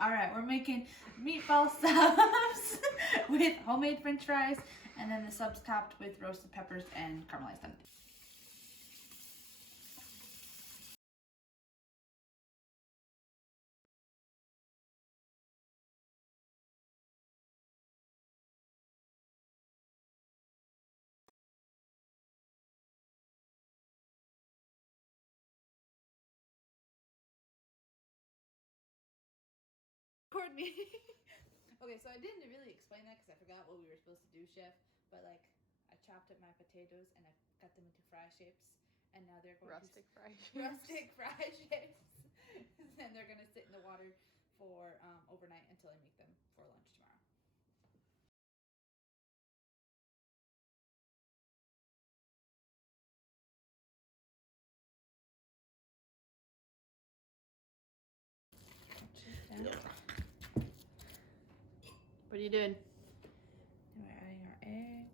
All right, we're making meatball subs with homemade french fries, and then the subs topped with roasted peppers and caramelized onions. Record me. Okay, so I didn't really explain that because I forgot what we were supposed to do, Chef. But like, I chopped up my potatoes and I cut them into fry shapes, and now they're going Rustic fry shapes. rustic fry shapes. And they're gonna sit in the water for overnight until I make them for lunch tomorrow. What are you doing? Then we're adding our egg.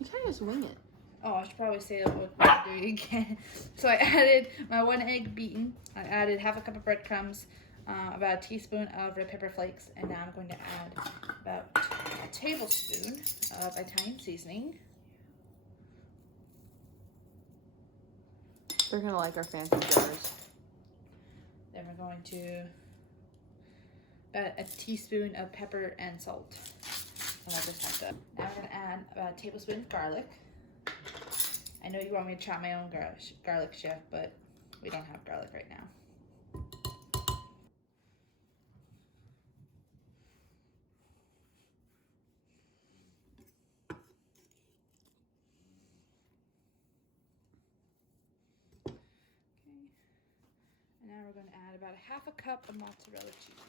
You kind of just wing it. Oh, I should probably say that what I'm doing again. So I added my 1 egg beaten. I added half a cup of breadcrumbs, about a teaspoon of red pepper flakes, and now I'm going to add about a tablespoon of Italian seasoning. They're gonna like our fancy jars. Then we're going to about a teaspoon of pepper and salt. And I'll just have to. Now I'm going to add about a tablespoon of garlic. I know you want me to chop my own garlic, Chef, but we don't have garlic right now. Okay. And now we're going to add about a half a cup of mozzarella cheese.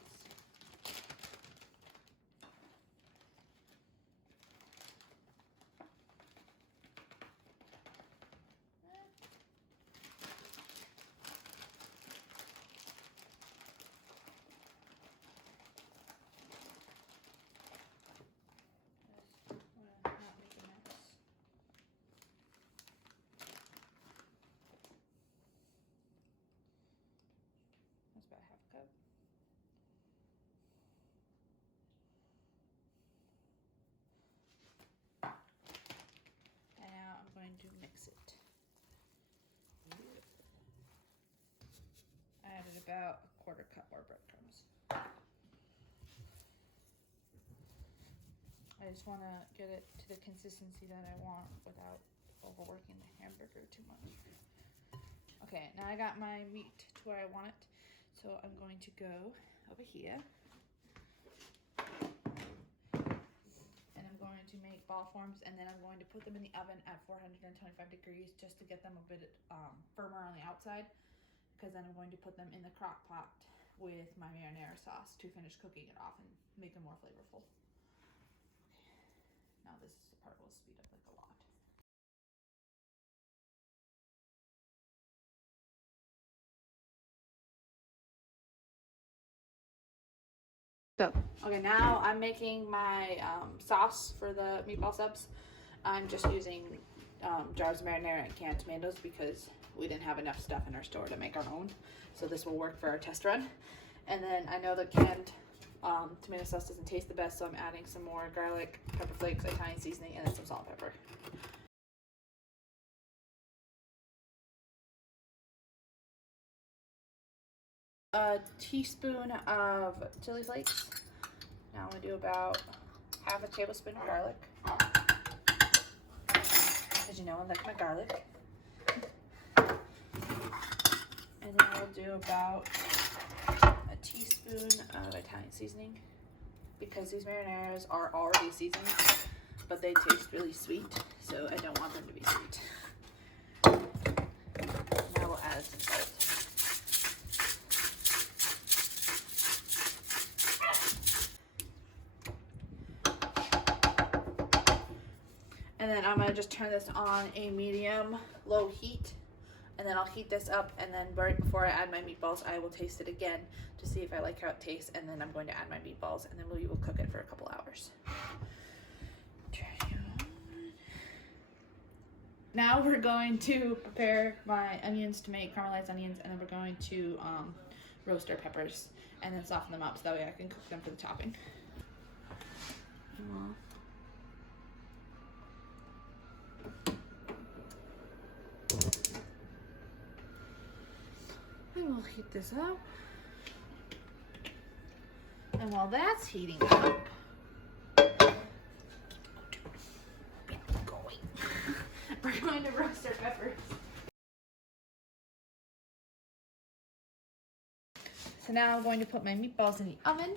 Not make a mess. That's about half a cup. And now I'm going to mix it. I added about a quarter cup more breadcrumbs. I just want to get it to the consistency that I want without overworking the hamburger too much. Okay, now I got my meat to where I want it, so I'm going to go over here. And I'm going to make ball forms, and then I'm going to put them in the oven at 425 degrees just to get them a bit firmer on the outside, because then I'm going to put them in the crock pot with my marinara sauce to finish cooking it off and make them more flavorful. Now this is the part we'll speed up like a lot. Go. Okay, now I'm making my sauce for the meatball subs. I'm just using jars of marinara and canned tomatoes because we didn't have enough stuff in our store to make our own. So this will work for our test run. And then I know the canned tomato sauce doesn't taste the best, so I'm adding some more garlic, pepper flakes, Italian seasoning, and then some salt and pepper. A teaspoon of chili flakes. Now I'm going to do about half a tablespoon of garlic, because you know I like my garlic. And then I'll do about a teaspoon of Italian seasoning, because these marinaras are already seasoned, but they taste really sweet, so I don't want them to be sweet. Now we'll add some salt. And then I'm gonna just turn this on a medium-low heat, and then I'll heat this up, and then right before I add my meatballs, I will taste it again to see if I like how it tastes, and then I'm going to add my meatballs, and then we will cook it for a couple hours. Now we're going to prepare my onions to make caramelized onions, and then we're going to roast our peppers and then soften them up so that way I can cook them for the topping. And we'll heat this up. And while that's heating up, we're going to roast our peppers. So now I'm going to put my meatballs in the oven.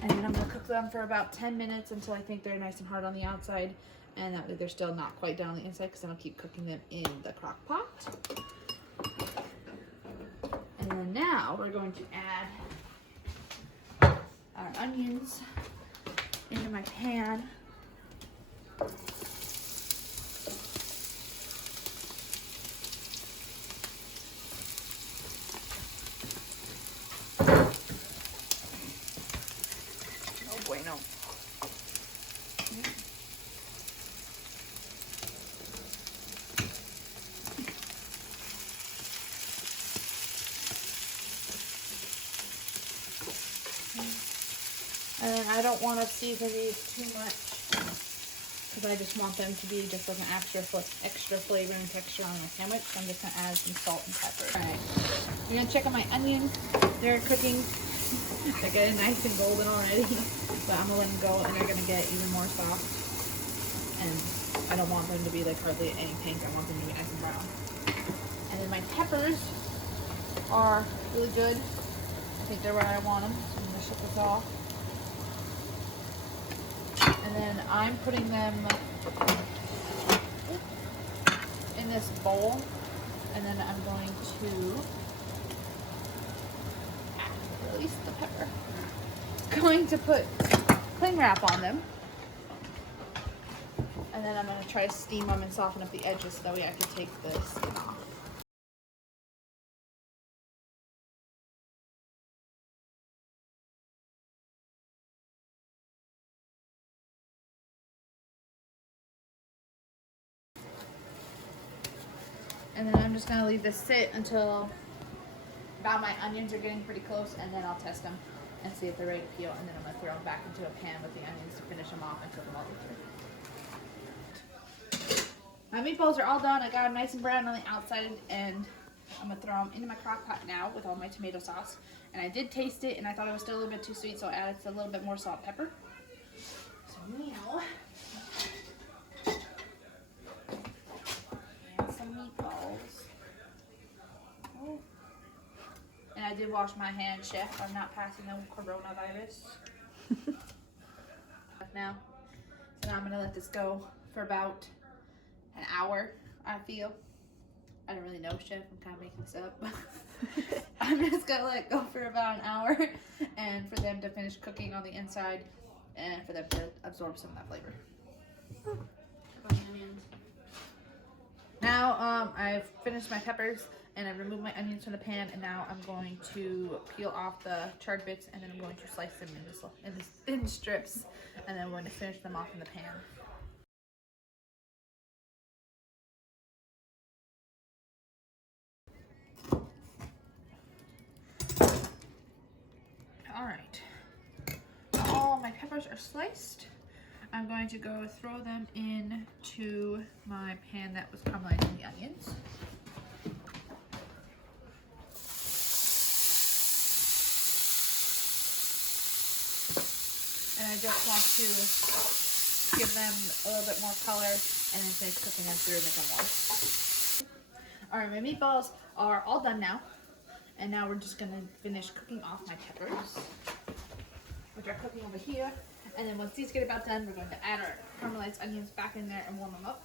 And then I'm going to cook them for about 10 minutes until I think they're nice and hard on the outside. And that way they're still not quite done on the inside, because then I'll keep cooking them in the crock pot. And then now we're going to add our onions into my pan. Oh bueno. And then I don't want to season these too much, because I just want them to be just like an extra flavor and texture on my sandwich. So I'm just going to add some salt and pepper. Alright, you're going to check on my onions. They're cooking. They're getting nice and golden already. But I'm going to let them go, and they're going to get even more soft. And I don't want them to be like hardly any pink. I want them to be nice and brown. And then my peppers are really good. I think they're where I want them. So I'm going to shut this off. And then I'm putting them in this bowl, and then I'm going to release the pepper. Going to put cling wrap on them, and then I'm going to try to steam them and soften up the edges so that way I can take the skin off. And then I'm just going to leave this sit until about my onions are getting pretty close, and then I'll test them and see if they're ready to peel, and then I'm going to throw them back into a pan with the onions to finish them off and cook them all through. My meatballs are all done. I got them nice and brown on the outside, and I'm going to throw them into my crock pot now with all my tomato sauce. And I did taste it, and I thought it was still a little bit too sweet, so I added a little bit more salt and pepper. So now, some meatballs. Oh. And I did wash my hands, chef. I'm not passing no coronavirus. Now, so now I'm gonna let this go for about an hour. I feel. I don't really know, chef. I'm kind of making this up. I'm just gonna let it go for about an hour, and for them to finish cooking on the inside, and for them to absorb some of that flavor. Now I've finished my peppers, and I've removed my onions from the pan, and now I'm going to peel off the charred bits, and then I'm going to slice them in strips, and then I'm going to finish them off in the pan. Alright, all my peppers are sliced. I'm going to go throw them into my pan that was caramelizing the onions. And I just want to give them a little bit more color and then finish cooking them through and make them moist. Alright, my meatballs are all done now. And now we're just going to finish cooking off my peppers, which are cooking over here. And then once these get about done, we're going to add our caramelized onions back in there and warm them up.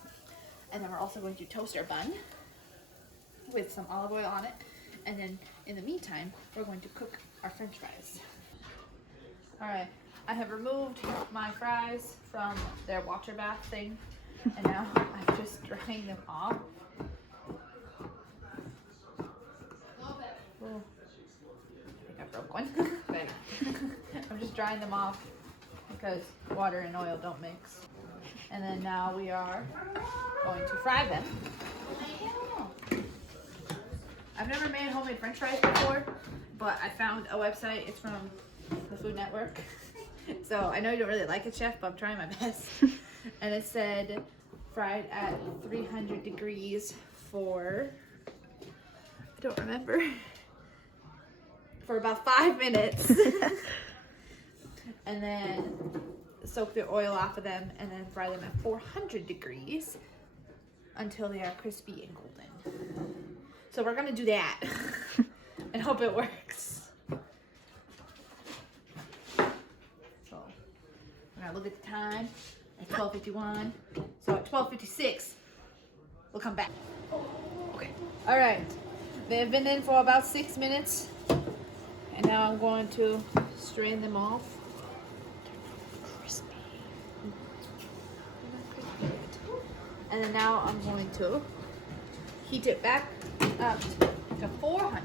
And then we're also going to toast our bun with some olive oil on it. And then in the meantime, we're going to cook our french fries. Alright, I have removed my fries from their water bath thing. And now I'm just drying them off. Oh, I think I broke one. I'm just drying them off because water and oil don't mix. And then now we are going to fry them. I've never made homemade french fries before, but I found a website. It's from the Food Network. So I know you don't really like it, Chef, but I'm trying my best. And it said fried at 300 degrees for, I don't remember, for about 5 minutes. And then soak the oil off of them and then fry them at 400 degrees until they are crispy and golden. So we're gonna do that and hope it works. So we're gonna look at the time at 12:51. So at 12:56, we'll come back. Okay. All right. They've been in for about 6 minutes, and now I'm going to strain them off. Crispy. And then now I'm going to heat it back up to 400,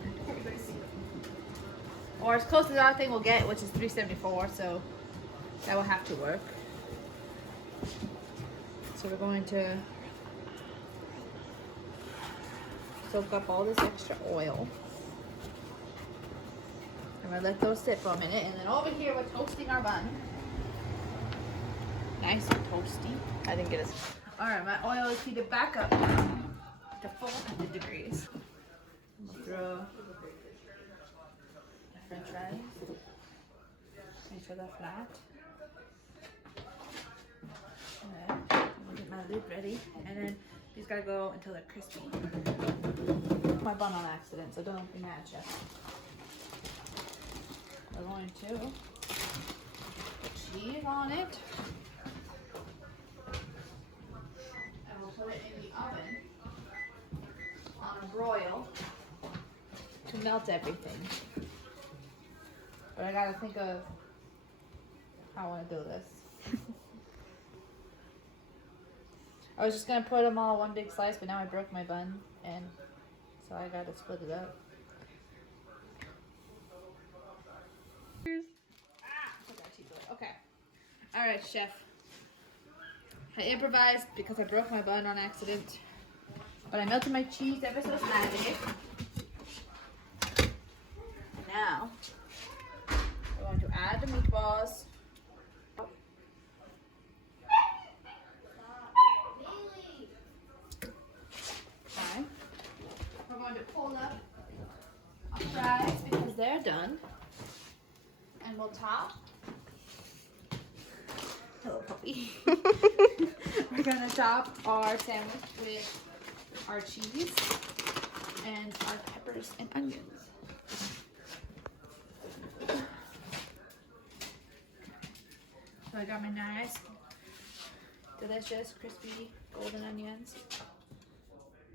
or as close as our thing will get, which is 374. So that will have to work. So we're going to soak up all this extra oil. I'm gonna let those sit for a minute, and then over here we're toasting our bun. Nice and toasty. I think it is. All right, my oil is heated back up to 400 degrees. I'm gonna throw my french fries. Make sure they're flat. And then I'm gonna get my lid ready, and then these gotta go until they're crispy. My bun on accident, so don't be mad, Chef. We're going to put cheese on it. And we'll put it in the oven on a broil to melt everything. But I gotta think of how I wanna do this. I was just gonna put them all one big slice, but now I broke my bun, and so I gotta split it up. Okay. All right, Chef. I improvised because I broke my bun on accident, but I melted my cheese ever so slightly. Now we're going to add the meatballs. Okay. We're going to pull up our fries because they're done, and we'll top. Hello, puppy. We're gonna top our sandwich with our cheese and our peppers and onions. So I got my nice, delicious, crispy, golden onions.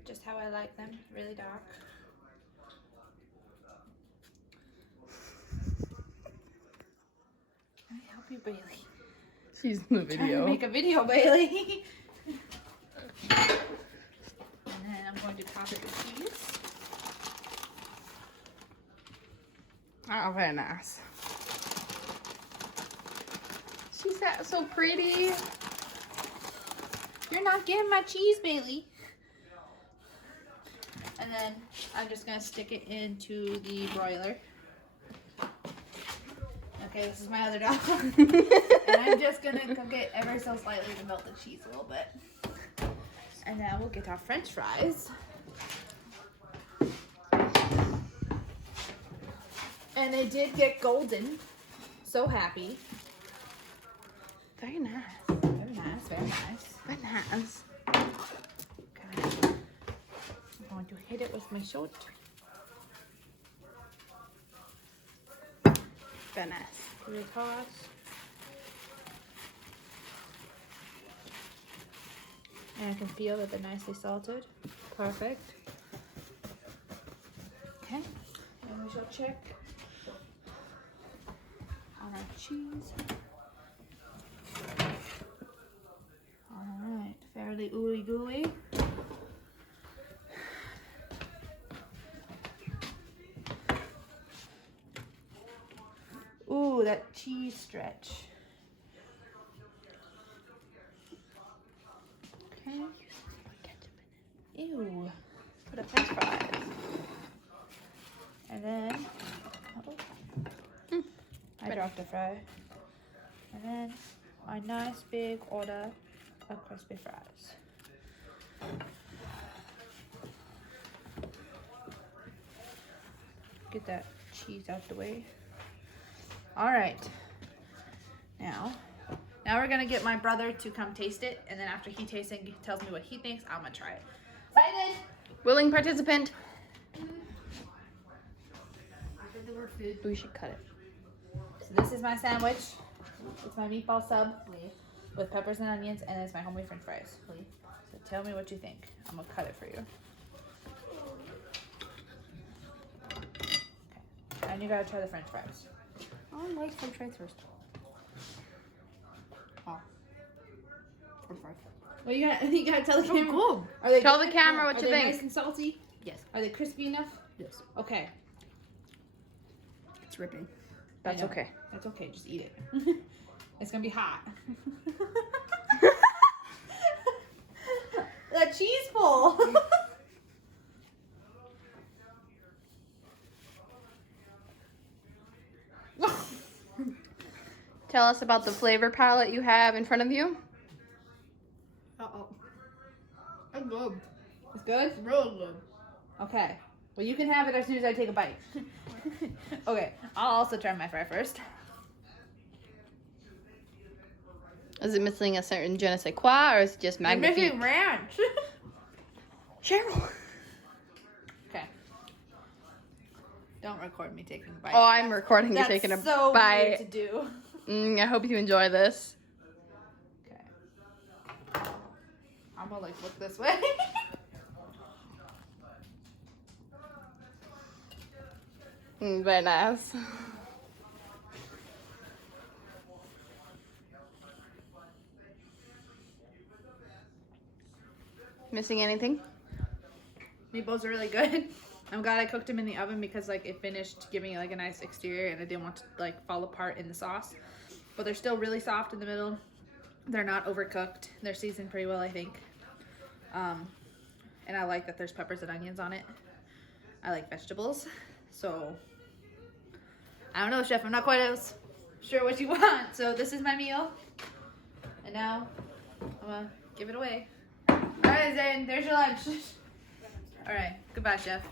Just how I like them, really dark. Can I help you, Bailey? She's in the Trying to video. make a video, Bailey. And then I'm going to top it with cheese. Oh, very nice. She's so pretty. You're not getting my cheese, Bailey. And then I'm just gonna stick it into the broiler. Okay, this is my other dog. And I'm just gonna cook it ever so slightly to melt the cheese a little bit. And now we'll get our French fries. And they did get golden. So happy. Very nice. Very nice, very nice. Very nice. Okay. I'm going to hit it with my short. Very nice. Give it a toss. And I can feel that they're nicely salted. Perfect. Okay. And we shall check on our cheese. Alright, fairly ooey gooey. Ooh, that cheese stretch. Ew. Put a french fries. And then, I dropped a fry. And then a nice big order of crispy fries. Get that cheese out the way. All right. Now we're gonna get my brother to come taste it, and then after he tastes it and tells me what he thinks, I'm gonna try it. Excited? Willing participant. We should cut it. So this is my sandwich. It's my meatball sub with peppers and onions, and it's my homemade french fries. So tell me what you think. I'm gonna cut it for you. Okay. And you gotta try the french fries. I like french fries first. Oh. French fries. Well, you gotta tell the camera. Good. Are they Tell good? the camera what Are you they think. nice and salty? Yes. Are they crispy enough? Yes. Okay. It's ripping. That's I know. okay. That's okay. Just eat it. It's gonna be hot. That cheese pull. Tell us about the flavor palette you have in front of you. Uh-oh. It's good. It's good? It's really good. Okay. Well, you can have it as soon as I take a bite. Okay. I'll also try my fry first. Is it missing a certain je ne sais quoi, or is it just I'm magnifique? missing ranch. Cheryl. Okay. Don't record me taking a bite. Oh, I'm recording you That's taking a so weird to bite. do. I hope you enjoy this. Okay. I'm gonna like look this way. Very nice. Missing anything? Meatballs are really good. I'm glad I cooked them in the oven because like it finished giving it like a nice exterior, and I didn't want to like fall apart in the sauce. But they're still really soft in the middle. They're not overcooked. They're seasoned pretty well, I think. And I like that there's peppers and onions on it. I like vegetables. So I don't know, chef. I'm not quite as sure what you want. So this is my meal. And now I'm gonna give it away. All right, Zane, there's your lunch. All right, goodbye, chef.